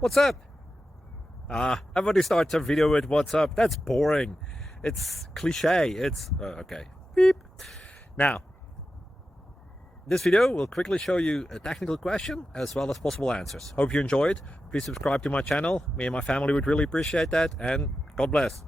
What's up? Everybody starts a video with what's up. That's boring. It's cliche. It's okay. Beep. Now, this video will quickly show you a technical question as well as possible answers. Hope you enjoyed. Please subscribe to my channel. Me and my family would really appreciate that, and God bless.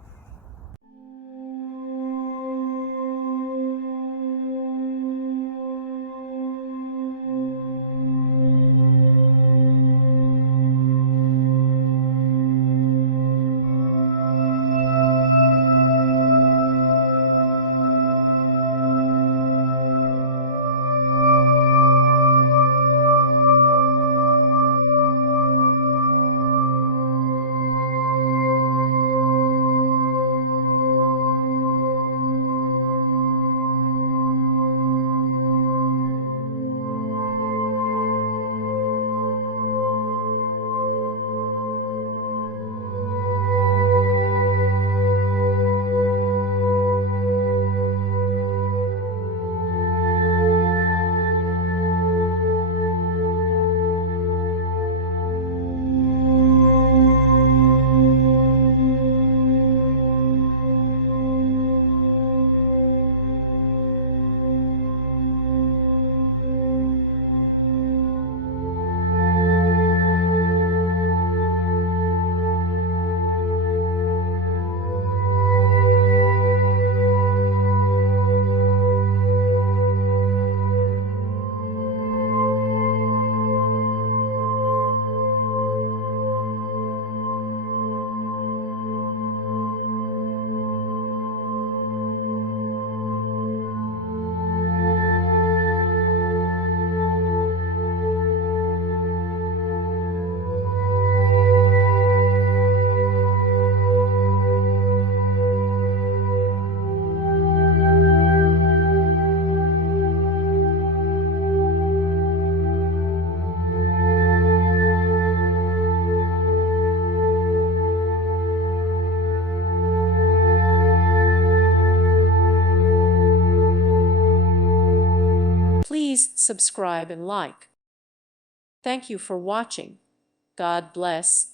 Please subscribe and like. Thank you for watching. God bless.